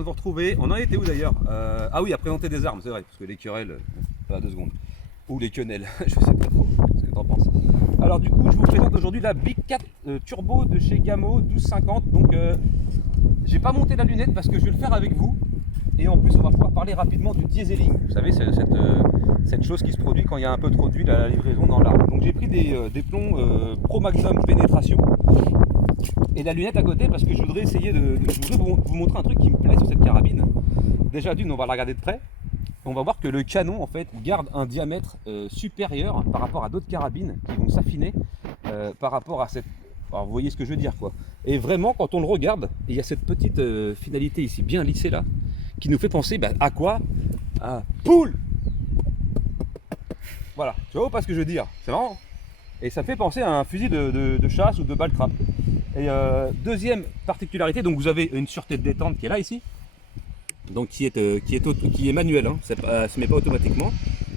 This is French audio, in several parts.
content de vous retrouver. On en était où d'ailleurs? Ah oui, à présenter des armes, c'est vrai, parce que les querelles, pas 2 secondes. Ou les quenelles, je sais pas trop ce que t'en penses. Alors du coup, je vous présente aujourd'hui la Big 4 Turbo de chez Gamo 1250. Donc j'ai pas monté la lunette parce que je vais le faire avec vous. Et en plus, on va pouvoir parler rapidement du dieseling. Vous savez, c'est cette chose qui se produit quand il y a un peu trop d'huile à la livraison dans l'arme. Donc j'ai pris des plombs Pro Maximum pénétration. Et la lunette à côté parce que je voudrais essayer je voudrais vous montrer un truc qui me plaît sur cette carabine. Déjà d'une, on va la regarder de près. On va voir que le canon en fait garde un diamètre supérieur par rapport à d'autres carabines qui vont s'affiner par rapport à cette... Alors vous voyez ce que je veux dire quoi. Et vraiment quand on le regarde, il y a cette petite finalité ici bien lissée là qui nous fait penser à quoi? À poule. Voilà, tu vois pas ce que je veux dire, c'est marrant. Et ça me fait penser à un fusil de chasse ou de balle trap. Et deuxième particularité, donc vous avez une sûreté de détente qui est là ici, donc qui est manuelle, hein, ça ne se met pas automatiquement.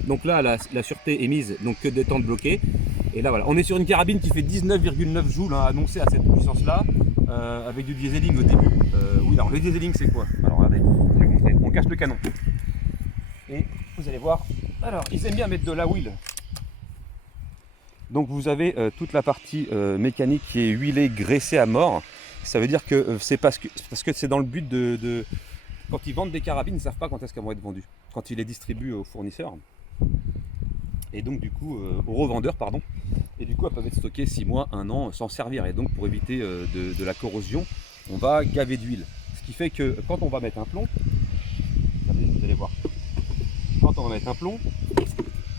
Donc là la sûreté est mise, donc que détente bloquée. Et là voilà, on est sur une carabine qui fait 19,9 joules, hein, annoncée à cette puissance là, avec du dieseling au début. Oui, alors le dieseling c'est quoi? Alors regardez, je vais vous montrer. On cache le canon. Et vous allez voir, alors ils aiment bien mettre de la wheel. Donc vous avez toute la partie mécanique qui est huilée, graissée à mort. Ça veut dire que c'est parce que c'est dans le but de... Quand ils vendent des carabines, ils ne savent pas quand est-ce qu'elles vont être vendues. Quand ils les distribuent aux fournisseurs. Et donc du coup, aux revendeurs, pardon. Et du coup, elles peuvent être stockées 6 mois, 1 an sans servir. Et donc pour éviter de la corrosion, on va gaver d'huile. Ce qui fait que quand on va mettre un plomb, vous allez voir, quand on va mettre un plomb,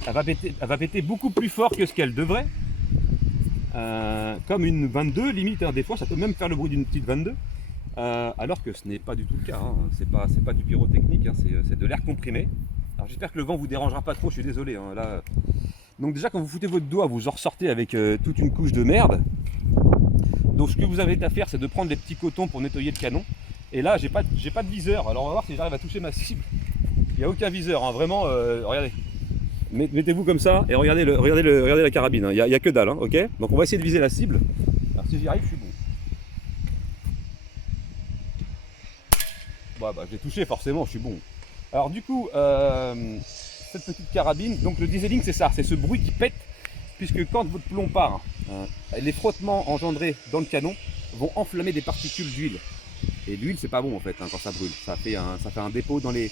elle va péter beaucoup plus fort que ce qu'elle devrait, comme une 22 limite, hein. Des fois ça peut même faire le bruit d'une petite 22, alors que ce n'est pas du tout le cas, hein. C'est pas du pyrotechnique, hein. C'est de l'air comprimé. Alors j'espère que le vent vous dérangera pas trop, je suis désolé, hein, là. Donc déjà quand vous foutez votre doigt, vous en ressortez avec toute une couche de merde. Donc ce que vous avez à faire, c'est de prendre les petits cotons pour nettoyer le canon. Et là j'ai pas de viseur, alors on va voir si j'arrive à toucher ma cible. Il n'y a aucun viseur, hein. Vraiment, regardez. Mettez-vous comme ça et regardez la carabine, hein. Il n'y a que dalle, hein, ok. Donc on va essayer de viser la cible. Alors si j'y arrive, je suis bon. Je l'ai touché forcément, je suis bon. Alors du coup, cette petite carabine, donc le dieseling c'est ça, c'est ce bruit qui pète, puisque quand votre plomb part, les frottements engendrés dans le canon vont enflammer des particules d'huile. Et l'huile c'est pas bon en fait, hein, quand ça brûle. Ça fait un dépôt dans les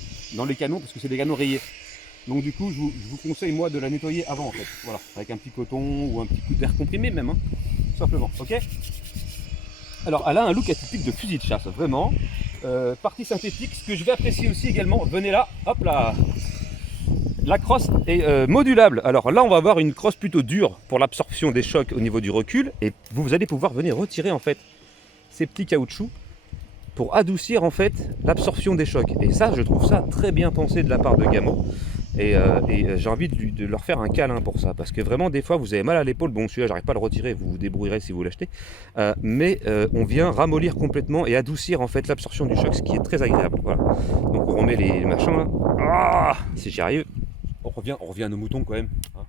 canons parce que c'est des canons rayés. Donc du coup, je vous conseille moi de la nettoyer avant en fait, voilà, avec un petit coton ou un petit coup d'air comprimé même, hein, tout simplement, ok. Alors elle a un look atypique de fusil de chasse, vraiment. Partie synthétique, ce que je vais apprécier aussi également, venez là, hop là. La crosse est modulable. Alors là, on va avoir une crosse plutôt dure pour l'absorption des chocs au niveau du recul, et vous allez pouvoir venir retirer en fait ces petits caoutchoucs pour adoucir en fait l'absorption des chocs. Et ça, je trouve ça très bien pensé de la part de Gamo. Et j'ai envie de leur faire un câlin pour ça, parce que vraiment des fois vous avez mal à l'épaule, bon celui-là j'arrive pas à le retirer, vous vous débrouillerez si vous l'achetez, mais on vient ramollir complètement et adoucir en fait l'absorption du choc, ce qui est très agréable, voilà. Donc on remet les machins là, si j'y arrive, on revient à nos moutons quand même, hein.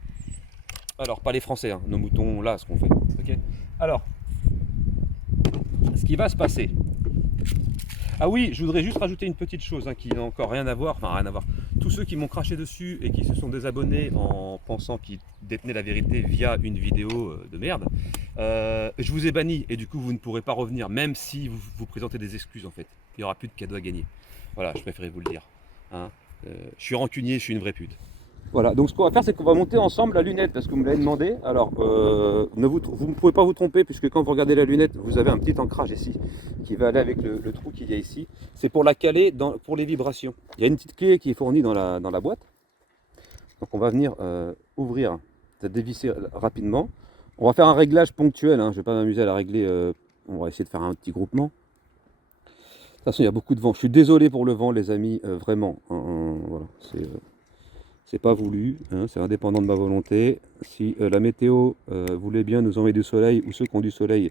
Alors pas les français, hein, nos moutons là, ce qu'on fait, ok. Alors, ce qui va se passer... Ah oui, je voudrais juste rajouter une petite chose, hein, qui n'a encore rien à voir, tous ceux qui m'ont craché dessus et qui se sont désabonnés en pensant qu'ils détenaient la vérité via une vidéo de merde, je vous ai banni et du coup vous ne pourrez pas revenir, même si vous présentez des excuses en fait. Il n'y aura plus de cadeaux à gagner. Voilà, je préférais vous le dire, hein. Je suis rancunier, je suis une vraie pute. Voilà, donc ce qu'on va faire, c'est qu'on va monter ensemble la lunette, parce que vous me l'avez demandé. Alors, vous ne pouvez pas vous tromper, puisque quand vous regardez la lunette, vous avez un petit ancrage ici, qui va aller avec le trou qu'il y a ici. C'est pour la caler pour les vibrations. Il y a une petite clé qui est fournie dans la boîte. Donc on va venir ouvrir, dévisser rapidement. On va faire un réglage ponctuel, hein. Je ne vais pas m'amuser à la régler, on va essayer de faire un petit groupement. De toute façon, il y a beaucoup de vent. Je suis désolé pour le vent, les amis, vraiment. Voilà, c'est pas voulu, hein, c'est indépendant de ma volonté. Si la météo voulait bien nous envoyer du soleil, ou ceux qui ont du soleil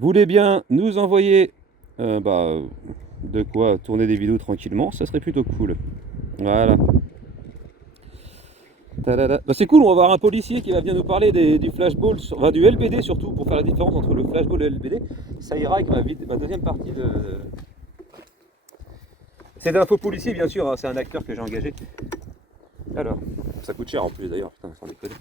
voulaient bien nous envoyer de quoi tourner des vidéos tranquillement, ça serait plutôt cool. Voilà. C'est cool, on va avoir un policier qui va venir nous parler du flashball, du LBD surtout, pour faire la différence entre le flashball et le LBD. Ça ira avec ma deuxième partie C'est d'infos policiers, bien sûr, hein, c'est un acteur que j'ai engagé. Alors, ça coûte cher en plus d'ailleurs, putain, sans déconner.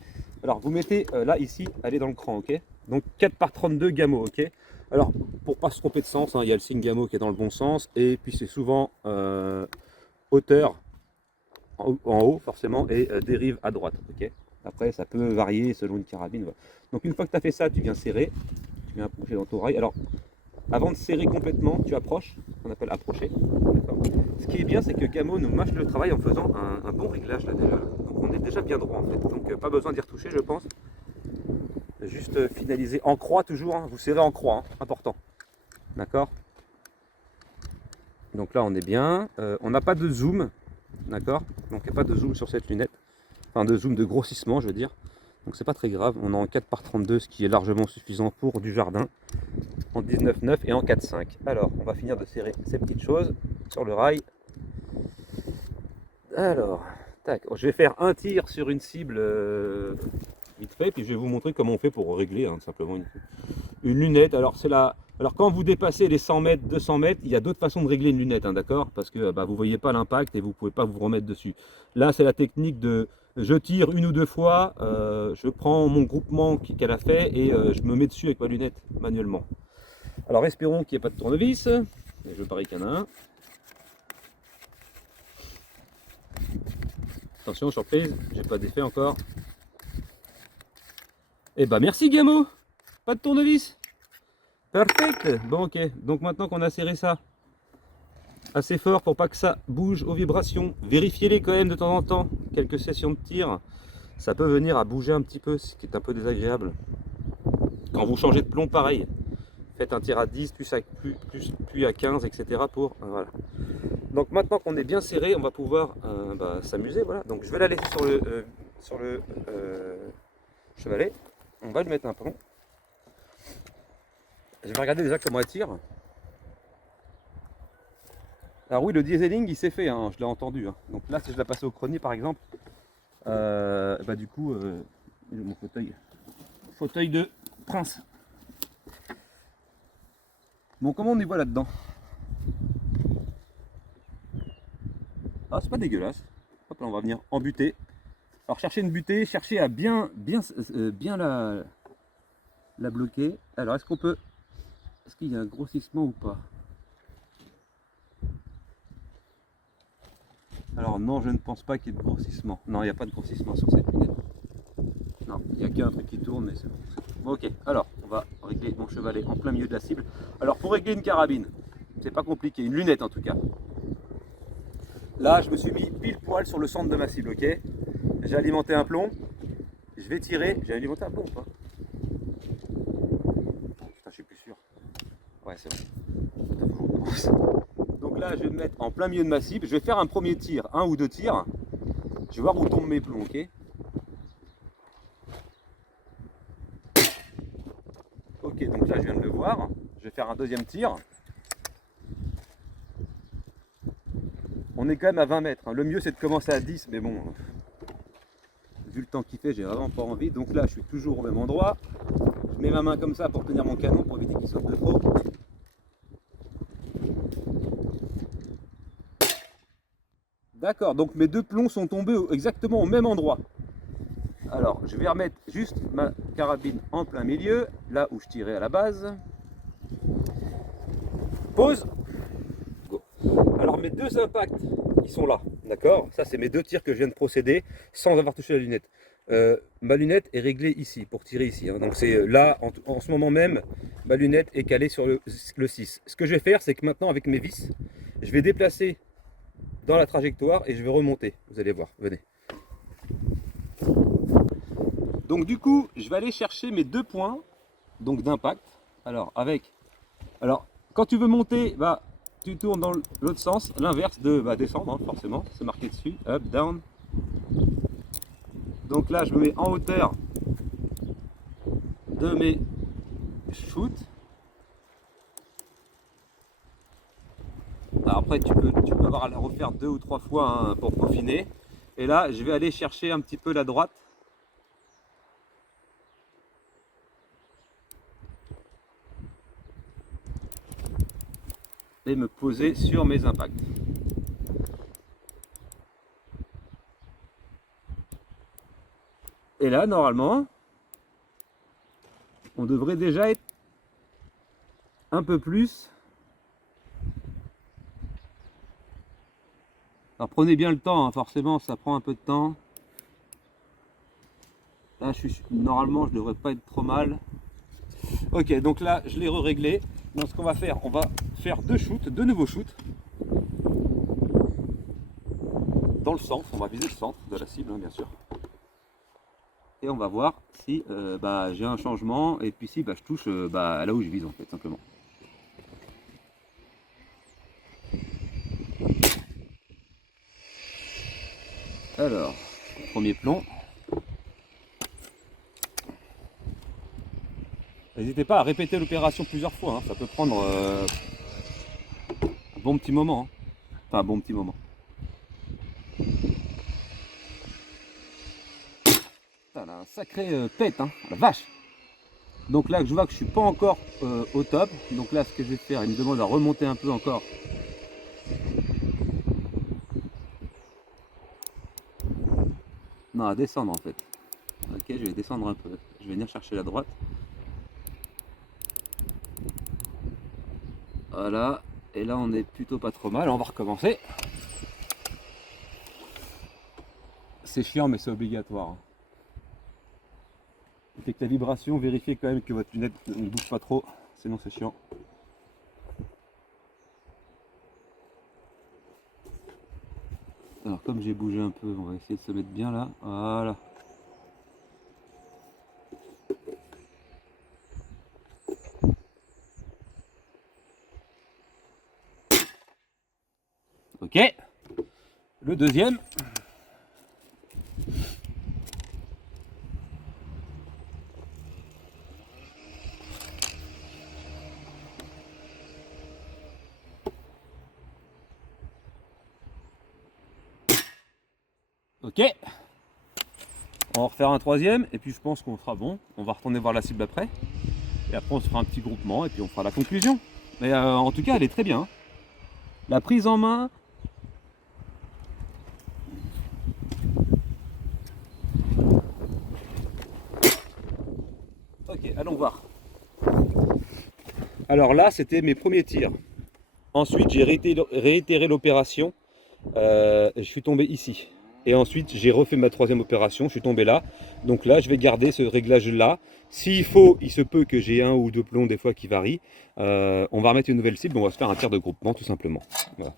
Alors, vous mettez là, ici, allez dans le cran, ok? Donc 4 par 32 Gamo, ok? Alors, pour pas se tromper de sens, hein, il y a le signe Gamo qui est dans le bon sens, et puis c'est souvent hauteur en haut, forcément, et dérive à droite, ok? Après, ça peut varier selon une carabine. Voilà. Donc, une fois que tu as fait ça, tu viens serrer, tu viens approcher dans ton rail. Alors, avant de serrer complètement, tu approches, on appelle approcher. Ce qui est bien, c'est que Gamo nous mâche le travail en faisant un bon réglage là déjà. Donc on est déjà bien droit en fait. Donc pas besoin d'y retoucher, je pense. Juste finaliser en croix toujours, hein. Vous serrez en croix, hein. Important. D'accord. Donc là on est bien. On n'a pas de zoom, d'accord. Donc il n'y a pas de zoom sur cette lunette. Enfin de zoom de grossissement, je veux dire. Donc c'est pas très grave. On est en 4 par 32, ce qui est largement suffisant pour du jardin. En 19,9 et en 4,5. Alors, on va finir de serrer ces petites choses sur le rail. Alors, tac, je vais faire un tir sur une cible vite fait, puis je vais vous montrer comment on fait pour régler hein, simplement une lunette. Alors, alors quand vous dépassez les 100 mètres, 200 mètres, il y a d'autres façons de régler une lunette, hein, d'accord? Parce que vous ne voyez pas l'impact et vous ne pouvez pas vous remettre dessus. Là, c'est la technique de je tire une ou deux fois, je prends mon groupement qu'elle a fait et je me mets dessus avec ma lunette manuellement. Alors espérons qu'il n'y ait pas de tournevis. Je parie qu'il y en a un. Attention, surprise, j'ai pas d'effet encore. Eh ben merci Gamo. Pas de tournevis. Perfect. Bon ok, donc maintenant qu'on a serré ça assez fort pour pas que ça bouge aux vibrations, vérifiez-les quand même de temps en temps. Quelques sessions de tir, ça peut venir à bouger un petit peu, ce qui est un peu désagréable. Quand vous changez de plomb, pareil. Faites un tir à 10, puis à 15, etc. pour voilà. Donc maintenant qu'on est bien serré, on va pouvoir s'amuser. Voilà. Donc je vais la laisser sur le chevalet. On va lui mettre un plomb. Je vais regarder déjà comment elle tire. Alors oui, le dieseling il s'est fait, hein, je l'ai entendu. Hein. Donc là, si je la passais au cronier par exemple, du coup, mon fauteuil de prince. Bon, comment on y voit là-dedans? Ah, c'est pas dégueulasse. Hop, là, on va venir en butée. Alors, chercher une butée, chercher à bien la bloquer. Alors, est-ce qu'il y a un grossissement ou pas? Alors, non, je ne pense pas qu'il y ait de grossissement. Non, il n'y a pas de grossissement sur cette lunette. Non, il n'y a qu'un truc qui tourne, mais c'est bon. Bon, ok, alors, on va régler mon chevalet en plein milieu de la cible. Alors, pour régler une carabine, c'est pas compliqué, une lunette en tout cas. Là, je me suis mis pile poil sur le centre de ma cible, ok? J'ai alimenté un plomb, je vais tirer. J'ai alimenté un plomb ou pas? Putain, je suis plus sûr. Ouais, c'est bon. Donc là, je vais me mettre en plein milieu de ma cible. Je vais faire un premier tir, un ou deux tirs. Je vais voir où tombent mes plombs, ok? Ok, donc là, je viens de le voir. Je vais faire un deuxième tir. On est quand même à 20 mètres. Hein. Le mieux, c'est de commencer à 10, mais bon, vu le temps qu'il fait, j'ai vraiment pas envie. Donc là, je suis toujours au même endroit. Je mets ma main comme ça pour tenir mon canon, pour éviter qu'il saute de trop. D'accord, donc mes deux plombs sont tombés exactement au même endroit. Alors, je vais remettre juste ma carabine en plein milieu, là où je tirais à la base. Pause. Go. Alors, mes deux impacts, ils sont là, d'accord? Ça, c'est mes deux tirs que je viens de procéder sans avoir touché la lunette. Ma lunette est réglée ici, pour tirer ici. Hein. Donc, c'est là, en ce moment même, ma lunette est calée sur le 6. Ce que je vais faire, c'est que maintenant, avec mes vis, je vais déplacer dans la trajectoire et je vais remonter. Vous allez voir, venez. Donc du coup, je vais aller chercher mes deux points donc d'impact. Alors quand tu veux monter, tu tournes dans l'autre sens, l'inverse de descendre, hein, forcément, c'est marqué dessus, up, down. Donc là, je me mets en hauteur de mes shoots. Alors après, tu peux avoir à la refaire 2 ou 3 fois hein, pour peaufiner. Et là, je vais aller chercher un petit peu la droite. Et me poser sur mes impacts. Et là, normalement, on devrait déjà être un peu plus. Alors prenez bien le temps, hein, forcément ça prend un peu de temps. Là normalement je devrais pas être trop mal. Ok, donc là je l'ai réglé. Donc ce qu'on va faire, on va faire deux nouveaux shoots. Dans le centre, on va viser le centre de la cible, hein, bien sûr. Et on va voir si j'ai un changement et puis si je touche là où je vise en fait, simplement. Alors, premier plomb. N'hésitez pas à répéter l'opération plusieurs fois, hein. Ça peut prendre un bon petit moment. Hein. Enfin, un bon petit moment. Putain, là, un sacré pète, hein. La vache. Donc là, je vois que je suis pas encore au top. Donc là, ce que je vais faire, il me demande à remonter un peu encore. Non, à descendre en fait. Ok, je vais descendre un peu. Je vais venir chercher la droite. Voilà. Et là, on est plutôt pas trop mal. On va recommencer. C'est chiant, mais c'est obligatoire. Hein. Avec la vibration, vérifiez quand même que votre lunette ne bouge pas trop. Sinon, c'est chiant. Alors, comme j'ai bougé un peu, on va essayer de se mettre bien là. Voilà. Ok. Le deuxième. Ok. On va refaire un troisième et puis je pense qu'on sera bon. On va retourner voir la cible après. Et après on se fera un petit groupement et puis on fera la conclusion. Mais en tout cas elle est très bien. La prise en main. Ok, allons voir. Alors là c'était mes premiers tirs. Ensuite j'ai réitéré l'opération. Je suis tombé ici. Et ensuite j'ai refait ma troisième opération, je suis tombé là. Donc là je vais garder ce réglage là. S'il faut, il se peut que j'ai un ou deux plombs des fois qui varient. On va remettre une nouvelle cible, on va se faire un tir de groupement tout simplement. Voilà.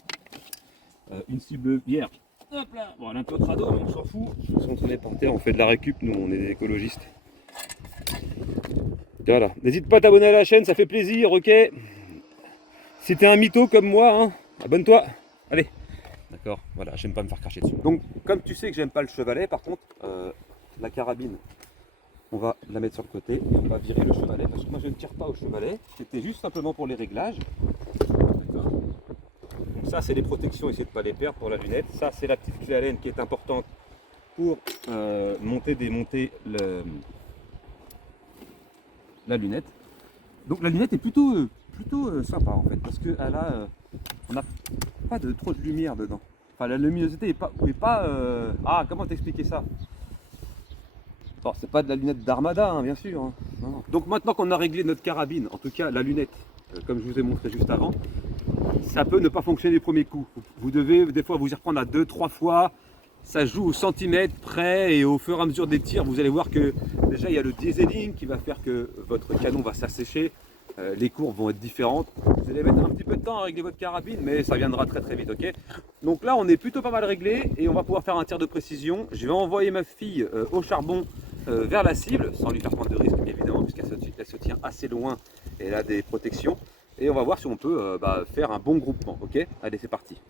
Une cible vierge. Hop là. Bon, elle est un peu crado, mais on s'en fout. De toute façon, on est panthères, on fait de la récup, nous on est des écologistes. Voilà. N'hésite pas à t'abonner à la chaîne, ça fait plaisir, ok. Si t'es un mytho comme moi, hein, abonne-toi. Allez. D'accord, voilà, j'aime pas me faire cracher dessus. Donc, comme tu sais que j'aime pas le chevalet, par contre, la carabine, on va la mettre sur le côté et on va virer le chevalet. Parce que moi, je ne tire pas au chevalet, c'était juste simplement pour les réglages. D'accord. Donc ça, c'est les protections, essayez de ne pas les perdre pour la lunette. Ça, c'est la petite clé Allen qui est importante pour monter, démonter la lunette. Donc la lunette est plutôt sympa en fait, parce qu'elle a, on n'a pas trop de lumière dedans. Enfin, la luminosité est pas ah, comment t'expliquer ça? Bon, c'est pas de la lunette d'Armada, hein, bien sûr. Hein. Non. Donc maintenant qu'on a réglé notre carabine, en tout cas la lunette, comme je vous ai montré juste avant, ça peut ne pas fonctionner du premier coup. Vous devez des fois vous y reprendre à 2-3 fois. Ça joue au centimètre près et au fur et à mesure des tirs, vous allez voir que déjà il y a le dieseling qui va faire que votre canon va s'assécher. Les courbes vont être différentes. Vous allez mettre un petit peu de temps à régler votre carabine, mais ça viendra très très vite, ok? Donc là, on est plutôt pas mal réglé et on va pouvoir faire un tir de précision. Je vais envoyer ma fille au charbon vers la cible, sans lui faire prendre de risque, évidemment, puisqu'elle se tient assez loin et elle a des protections. Et on va voir si on peut faire un bon groupement, ok? Allez, c'est parti.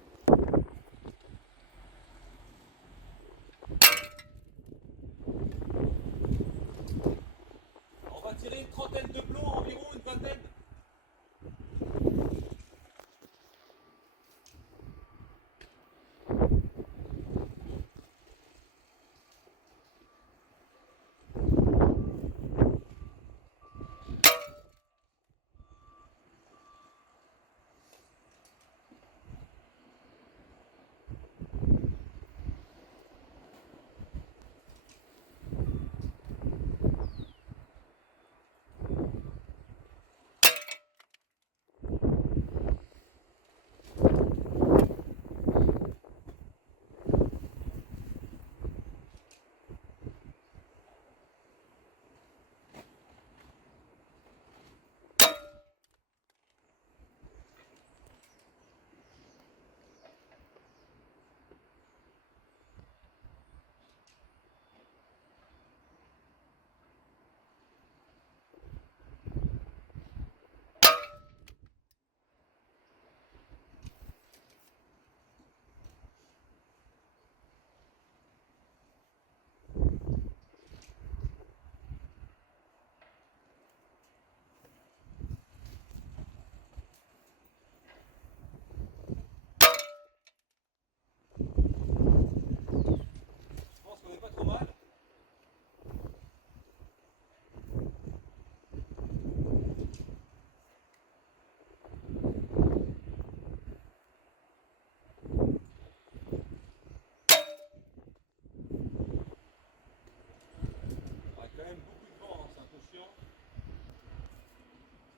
On va tirer une trentaine de plombs, environ une vingtaine.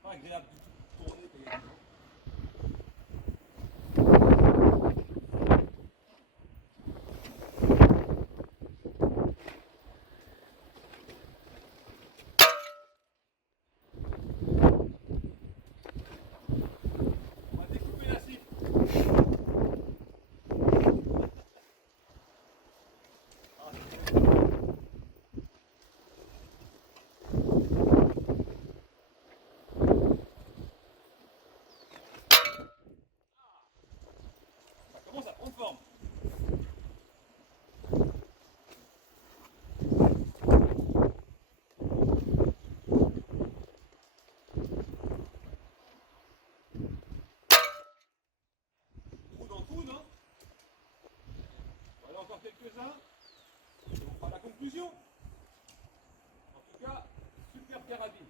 pas agréable du tout de tourner quand il y a du vent. On va découper la cible. Ça commence à prendre forme. Trou dans trou, non? Voilà encore quelques-uns. Et on fera la conclusion. En tout cas, super carabine.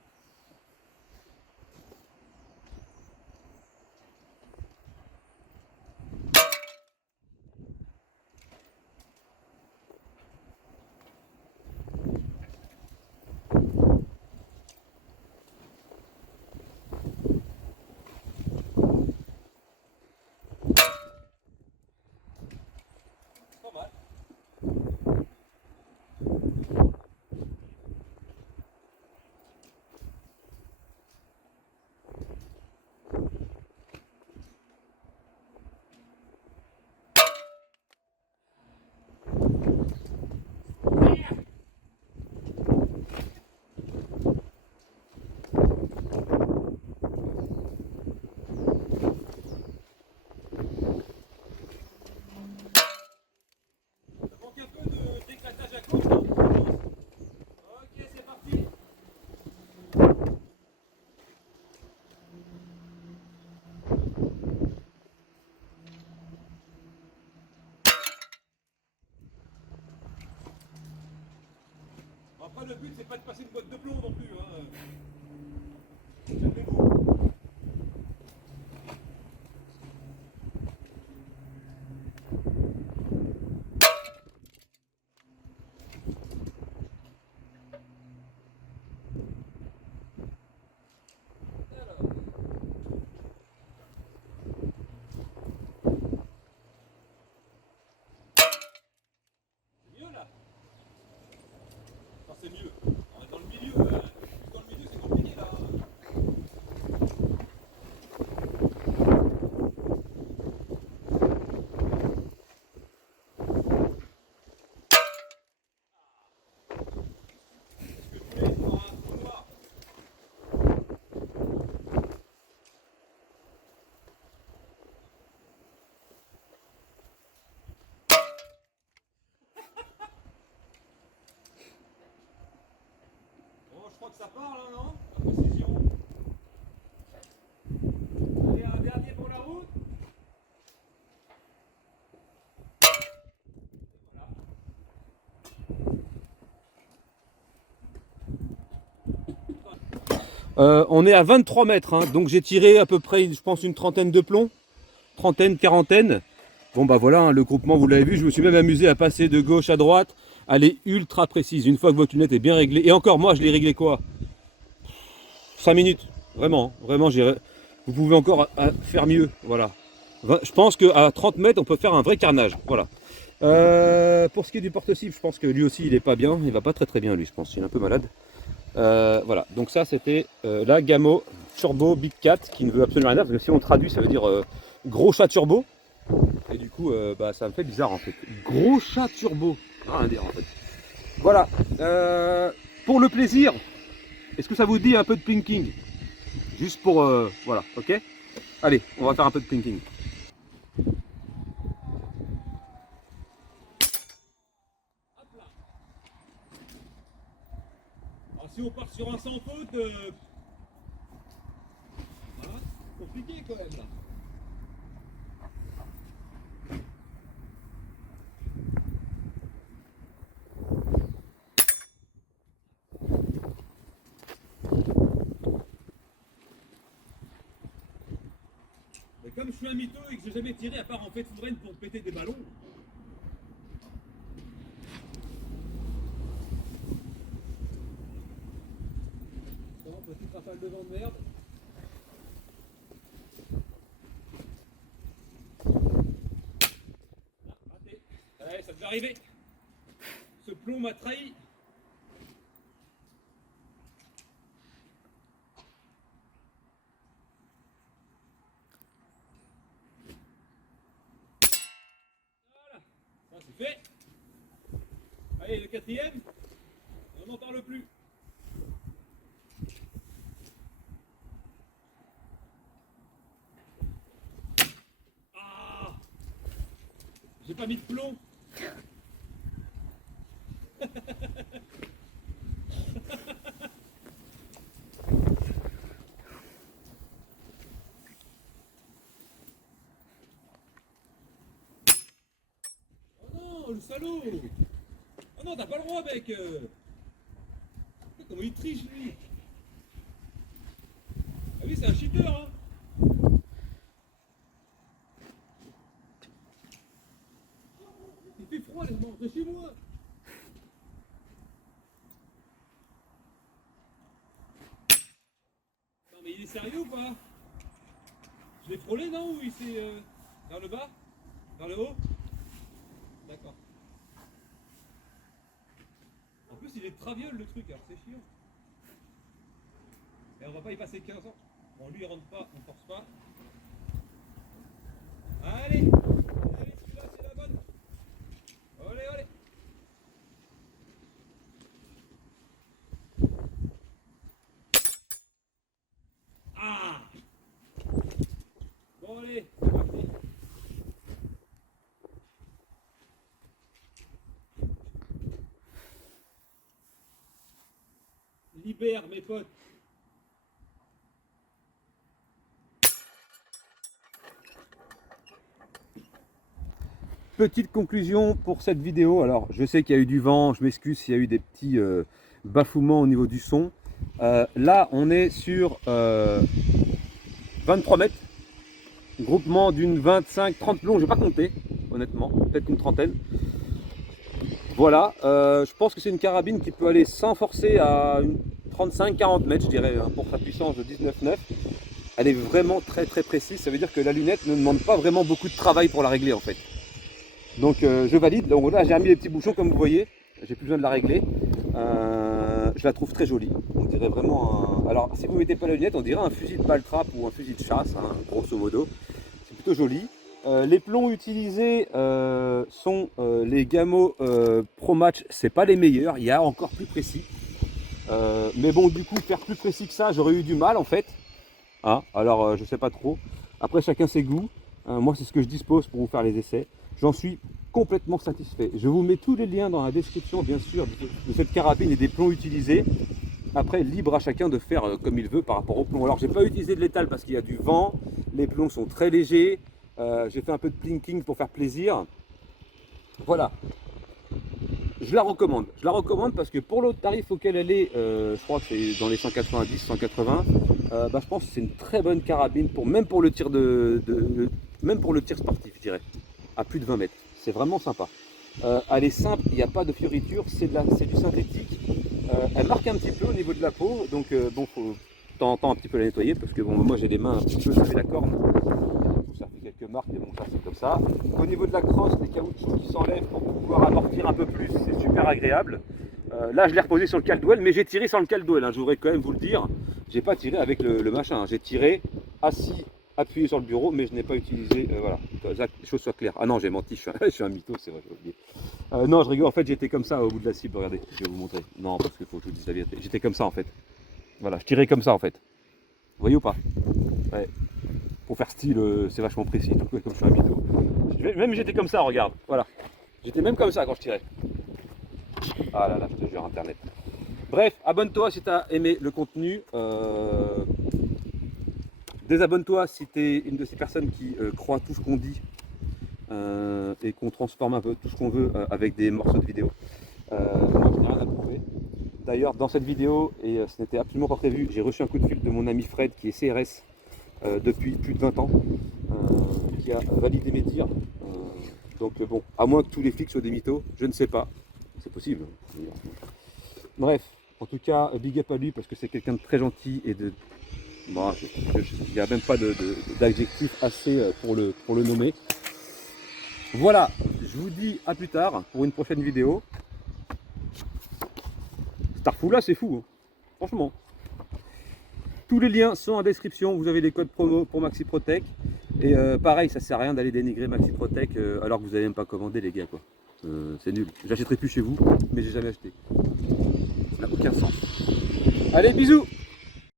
Pas mal. Ça manque un peu d'éclatage à gauche, non? Ok, c'est parti. Après, le but, c'est pas de passer une boîte de plomb non plus. Hein. Calmez-vous. Alors, c'est mieux là. Enfin, c'est mieux. On est dans le milieu. Dans le milieu, c'est compliqué là. Qu'est-ce que tu voulais pour un trou noir? Bon, je crois que ça part là, non? La précision. Allez, un dernier pour la route. Voilà. On est à 23 mètres, hein, donc j'ai tiré à peu près, je pense, une trentaine de plombs. Trentaine, quarantaine. Bon bah voilà, hein, le groupement, vous l'avez vu, je me suis même amusé à passer de gauche à droite. Elle est ultra précise. Une fois que votre lunette est bien réglée, et encore moi je l'ai réglé quoi? 5 minutes. Vraiment, vraiment, vous pouvez encore faire mieux. Voilà. Je pense qu'à 30 mètres, on peut faire un vrai carnage. Voilà. Pour ce qui est du porte-cible, je pense que lui aussi il est pas bien. Il va pas très très bien lui, je pense. Il est un peu malade. Voilà. Donc ça c'était la Gamo Turbo Big Cat qui ne veut absolument rien dire parce que si on traduit ça veut dire gros chat turbo. Et du coup bah, ça me fait bizarre en fait. Gros chat turbo. Rien à dire en fait. Voilà. Pour le plaisir, est-ce que ça vous dit un peu de plinking? Juste pour voilà, ok. Allez, on va faire un peu de plinking. Alors si on part sur un sans faute, voilà, c'est compliqué quand même là. Mais comme je suis un mytho et que j'ai jamais tiré à part en fait foudraine pour péter des ballons. Petite rafale de vent de merde. je vais arriver. Ce plomb m'a trahi. Voilà, ça c'est fait. Allez, le quatrième, on n'en parle plus. Ah, j'ai pas mis de plomb. Oh non, le salaud. Oh non, t'as pas le droit, mec. Comment il triche, lui. Ah oui, c'est un cheater, hein. Il fait froid, laisse-moi rentrer chez moi. Non, mais il est sérieux ou pas? Je l'ai frôlé, non? Ou il s'est... vers le bas? Vers le haut? D'accord. En plus, il est traviole, le truc, alors c'est chiant. Et on va pas y passer 15 ans. Bon, lui, il rentre pas, on force pas. Allez! Allez, celui-là, c'est la bonne! Allez, allez! Ah! Bon, allez, c'est parti! Libère mes potes! Petite conclusion pour cette vidéo. Alors, je sais qu'il y a eu du vent, je m'excuse s'il y a eu des petits bafouements au niveau du son. Là, on est sur 23 mètres, groupement d'une 25-30 plombs, je vais pas compter, honnêtement, peut-être une trentaine. Voilà, je pense que c'est une carabine qui peut aller sans forcer à 35-40 mètres, je dirais, hein, pour sa puissance de 19,9. Elle est vraiment très précise, ça veut dire que la lunette ne demande pas vraiment beaucoup de travail pour la régler en fait. Donc je valide. Donc là j'ai remis les petits bouchons comme vous voyez, j'ai plus besoin de la régler. Je la trouve très jolie. On dirait vraiment un... Alors si vous ne mettez pas la lunette, on dirait un fusil de balle-trappe ou un fusil de chasse, hein, grosso modo. C'est plutôt joli. Les plombs utilisés sont les Gamo Pro Match, c'est pas les meilleurs, il y a encore plus précis. Mais bon, du coup, faire plus précis que ça, j'aurais eu du mal en fait. Hein, alors je sais pas trop. Après chacun ses goûts. Moi c'est ce que je dispose pour vous faire les essais. J'en suis complètement satisfait. Je vous mets tous les liens dans la description bien sûr de cette carabine et des plombs utilisés. Après libre à chacun de faire comme il veut par rapport aux plombs. Alors j'ai pas utilisé de l'étal parce qu'il y a du vent. Les plombs sont très légers. J'ai fait un peu de plinking pour faire plaisir. Voilà. Je la recommande. Je la recommande parce que pour le tarif auquel elle est, je crois que c'est dans les 190, 180, je pense que c'est une très bonne carabine, même pour le tir même pour le tir sportif, je dirais, à plus de 20 mètres. C'est vraiment sympa. Elle est simple, il n'y a pas de fioriture, c'est du synthétique. Elle marque un petit peu au niveau de la peau, donc bon, faut de temps en temps un petit peu la nettoyer parce que bon, moi j'ai les mains un petit peu, ça fait la corne. Ça fait quelques marques, mais bon, ça c'est comme ça. Au niveau de la crosse, les caoutchoucs qui s'enlèvent pour pouvoir amortir un peu plus, c'est super agréable. Là, je l'ai reposé sur le Caldwell, mais j'ai tiré sans le Caldwell, hein, je voudrais quand même vous le dire. J'ai pas tiré avec le machin, hein. J'ai tiré assis, appuyé sur le bureau, mais je n'ai pas utilisé. Voilà, que les choses soient claires. Ah non, j'ai menti, je suis un mytho, c'est vrai, j'ai oublié. Non, je rigole, en fait, j'étais comme ça au bout de la cible, regardez, je vais vous montrer. Non, parce qu'il faut que je vous dise la vérité. J'étais comme ça en fait. Voilà, je tirais comme ça en fait. Vous voyez ou pas? Ouais. Pour faire style, c'est vachement précis, tout comme je suis un mytho. Même j'étais comme ça, regarde, voilà. J'étais même comme ça quand je tirais. Ah là là, je te jure, internet. Bref, abonne-toi si tu as aimé le contenu. Désabonne-toi si tu es une de ces personnes qui croient tout ce qu'on dit et qu'on transforme un peu tout ce qu'on veut avec des morceaux de vidéo. Moi, je n'ai rien à prouver. D'ailleurs, dans cette vidéo, et ce n'était absolument pas prévu, j'ai reçu un coup de fil de mon ami Fred qui est CRS depuis plus de 20 ans, qui a validé mes tirs. Donc bon, à moins que tous les flics soient des mythos, je ne sais pas. C'est possible. Bref, en tout cas, big up à lui parce que c'est quelqu'un de très gentil et de... Bon, il n'y a même pas d'adjectif assez pour le nommer. Voilà, Je vous dis à plus tard pour une prochaine vidéo. Starfou là, c'est fou, hein. Franchement. Tous les liens sont en description, vous avez les codes promo pour Maxi Protec. Et pareil, ça sert à rien d'aller dénigrer Maxi Protec alors que vous n'avez même pas commandé les gars quoi. C'est nul. J'achèterai plus chez vous, mais j'ai jamais acheté. Ça n'a aucun sens. Allez, bisous!